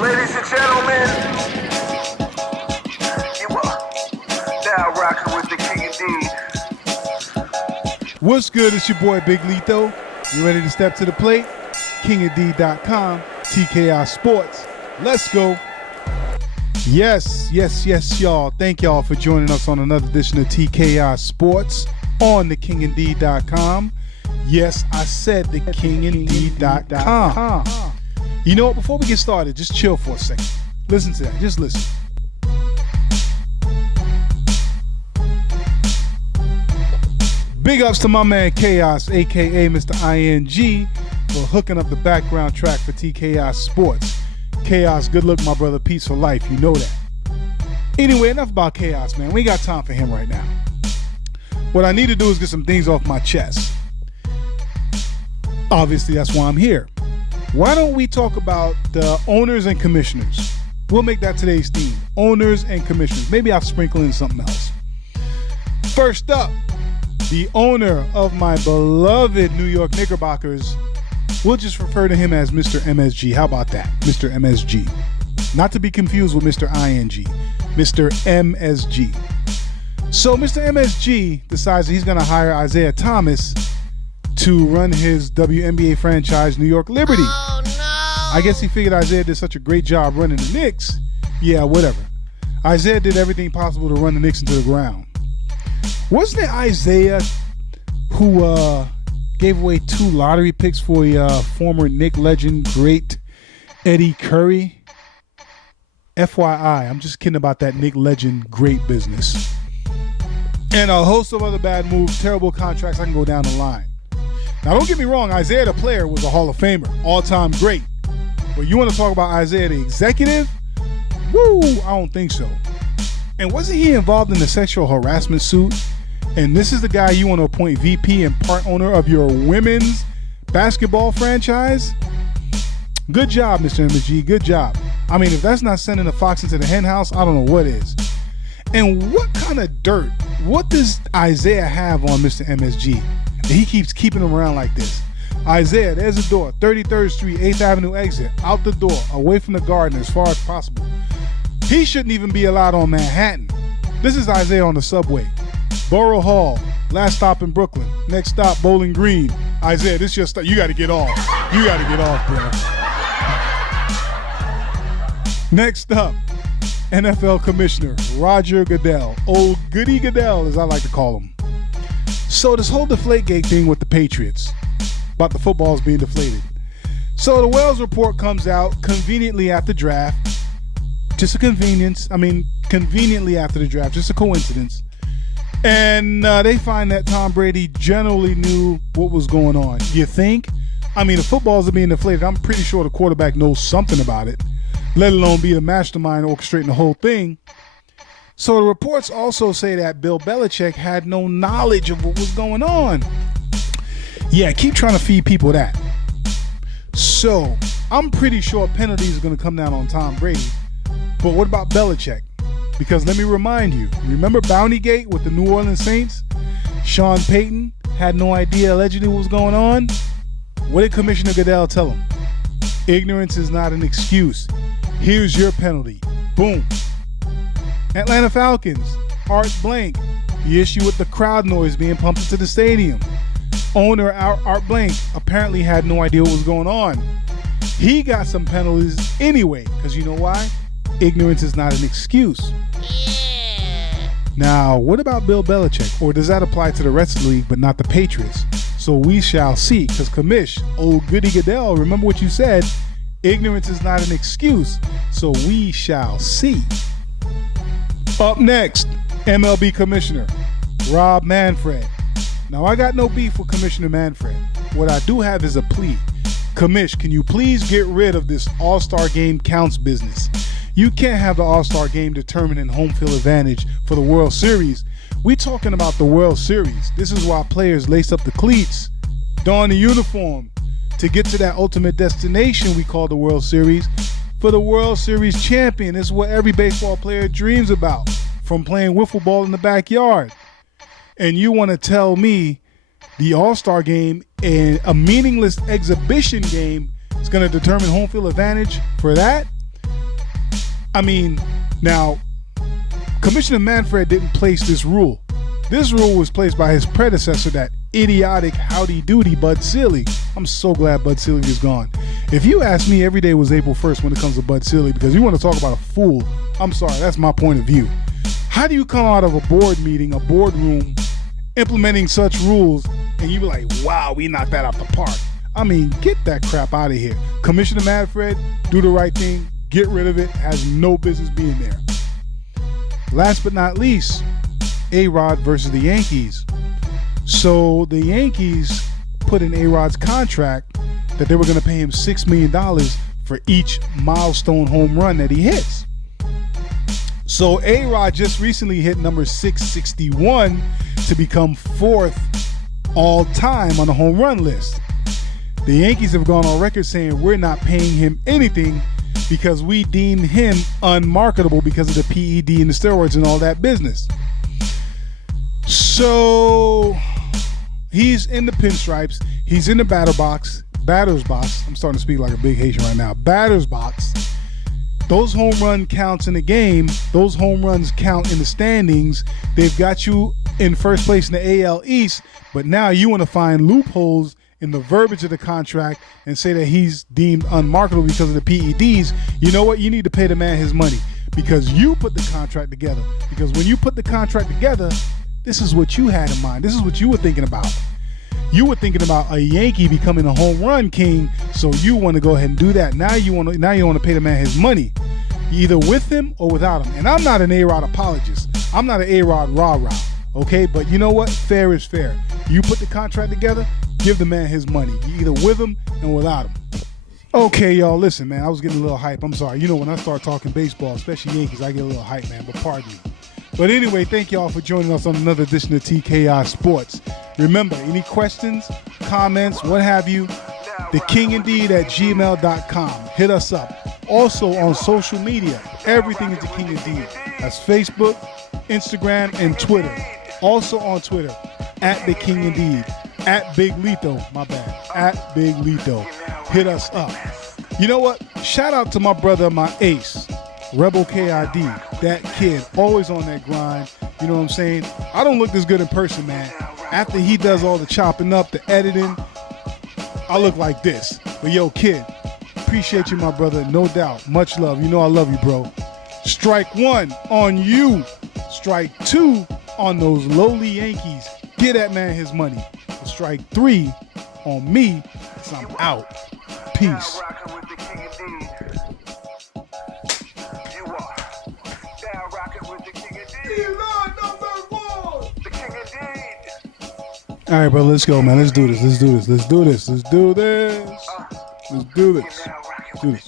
Ladies and gentlemen, you are now rocking with the King indeed. What's good? It's your boy Big Litho. You ready to step to the plate? KingIndeed.com, TKI SPORTS. Let's go. Yes, y'all. Thank y'all for joining us on another edition of TKI SPORTS on the KingIndeed.com. Yes, I said the KingIndeed.com. You know what? Before we get started, just chill for a second. Listen to that. Just listen. Big ups to my man Chaos, a.k.a. Mr. ING, for hooking up the background track for TKI Sports. Chaos, good luck, my brother. Peace for life. You know that. Anyway, enough about Chaos, man. We ain't got time for him right now. What I need to do is get some things off my chest. Obviously, that's why I'm here. Why don't we talk about the owners and commissioners? We'll make that today's theme. Owners and commissioners. Maybe I'll sprinkle in something else. First up, the owner of my beloved New York Knickerbockers. We'll just refer to him as Mr. MSG. How about that? Mr. MSG. Not to be confused with Mr. ING. Mr. MSG. So Mr. MSG decides that he's going to hire Isiah Thomas to run his WNBA franchise, New York Liberty. Oh, no. I guess he figured Isiah did such a great job running the Knicks. Yeah, whatever. Isiah did everything possible to run the Knicks into the ground. Wasn't it Isiah who gave away 2 lottery picks for a former Knick legend, great Eddie Curry? FYI, I'm just kidding about that Knick legend, great business. And a host of other bad moves, terrible contracts. I can go down the line. Now, don't get me wrong. Isiah, the player, was a Hall of Famer, all-time great. But you want to talk about Isiah, the executive? Woo, I don't think so. And wasn't he involved in the sexual harassment suit? And this is the guy you want to appoint VP and part owner of your women's basketball franchise? Good job, Mr. MSG. Good job. I mean, if that's not sending a fox into the hen house, I don't know what is. And what kind of dirt, what does Isiah have on Mr. MSG? He keeps keeping him around like this. Isiah, there's a door, 33rd Street, 8th Avenue exit, out the door, away from the garden as far as possible. He shouldn't even be allowed on Manhattan. This is Isiah on the subway. Borough Hall, last stop in Brooklyn. Next stop, Bowling Green. Isiah, this your stop. You got to get off. You got to get off, bro. Next up, NFL Commissioner Roger Goodell. Old Goody Goodell, as I like to call him. So this whole Deflategate thing with the Patriots, about the footballs being deflated. So the Wells report comes out conveniently after the draft. Just a convenience. I mean, conveniently after the draft. Just a coincidence. And they find that Tom Brady generally knew what was going on. You think? I mean, the footballs are being deflated. I'm pretty sure the quarterback knows something about it, let alone be the mastermind orchestrating the whole thing. So the reports also say that Bill Belichick had no knowledge of what was going on. Yeah, keep trying to feed people that. So I'm pretty sure penalties are going to come down on Tom Brady. But what about Belichick? Because let me remind you, remember Bountygate with the New Orleans Saints? Sean Payton had no idea allegedly what was going on. What did Commissioner Goodell tell him? Ignorance is not an excuse. Here's your penalty. Boom. Atlanta Falcons, Art Blank, the issue with the crowd noise being pumped into the stadium. Owner Art Blank apparently had no idea what was going on. He got some penalties anyway, because you know why? Ignorance is not an excuse. Yeah. Now, what about Bill Belichick? Or does that apply to the rest of the league, but not the Patriots? So we shall see, because Commish, old Goody Goodell, remember what you said, ignorance is not an excuse. So we shall see. Up next, MLB Commissioner Rob Manfred. Now, I got no beef with Commissioner Manfred. What I do have is a plea. Commish, can you please get rid of this All-Star Game counts business? You can't have the All-Star Game determining home field advantage for the World Series. We're talking about the World Series. This is why players lace up the cleats, don the uniform to get to that ultimate destination we call the World Series. For the World Series champion, this is what every baseball player dreams about, from playing wiffle ball in the backyard. And you want to tell me the All-Star Game and a meaningless exhibition game is going to determine home field advantage for that? I mean, now, Commissioner Manfred didn't place this rule. This rule was placed by his predecessor, that idiotic howdy-doody Bud Selig. I'm so glad Bud Selig is gone. If you ask me, every day was April 1st when it comes to Bud Selig, because you want to talk about a fool. I'm sorry, that's my point of view. How do you come out of a board meeting, a boardroom, implementing such rules, and you be like, wow, we knocked that out the park? I mean, get that crap out of here. Commissioner Manfred, do the right thing, get rid of it, has no business being there. Last but not least, A-Rod versus the Yankees. So the Yankees put in A-Rod's contract that they were going to pay him $6 million for each milestone home run that he hits. So A-Rod just recently hit number 661 to become 4th all time on the home run list. The Yankees have gone on record saying we're not paying him anything because we deem him unmarketable because of the PED and the steroids and all that business. So he's in the pinstripes. He's in the batter's box. I'm starting to speak like a big Haitian right now. Batter's box. Those home run counts in the game. Those home runs count in the standings. They've got you in first place in the AL East, but now you want to find loopholes in the verbiage of the contract and say that he's deemed unmarketable because of the PEDs. You know what? You need to pay the man his money because you put the contract together. Because when you put the contract together, this is what you had in mind. This is what you were thinking about. You were thinking about a Yankee becoming a home run king, so you want to go ahead and do that. Now you want to pay the man his money, either with him or without him. And I'm not an A-Rod apologist. I'm not an A-Rod rah-rah. Okay, but you know what? Fair is fair. You put the contract together, give the man his money. You either with him and without him. Okay, y'all, listen, man. I was getting a little hype. I'm sorry. You know, when I start talking baseball, especially Yankees, I get a little hype, man. But pardon me. But anyway, thank y'all for joining us on another edition of TKI Sports. Remember, any questions, comments, what have you, thekinganddeed@gmail.com. Hit us up. Also on social media, everything is The King Indeed. That's Facebook, Instagram, and Twitter. Also on Twitter, @The King Indeed, @Big Litho, my bad, @Big Litho. Hit us up. You know what? Shout out to my brother, my ace, Rebel KID. That kid, always on that grind. You know what I'm saying? I don't look this good in person, man. After he does all the chopping up, the editing, I look like this. But yo, kid, appreciate you, my brother. No doubt. Much love. You know I love you, bro. Strike one on you. Strike two on those lowly Yankees. Get that man his money. Strike three on me, because I'm out. Peace. All right, bro, let's go, man. Let's do this. Let's do this. Let's do this. Let's do this. Let's do this. Let's do this.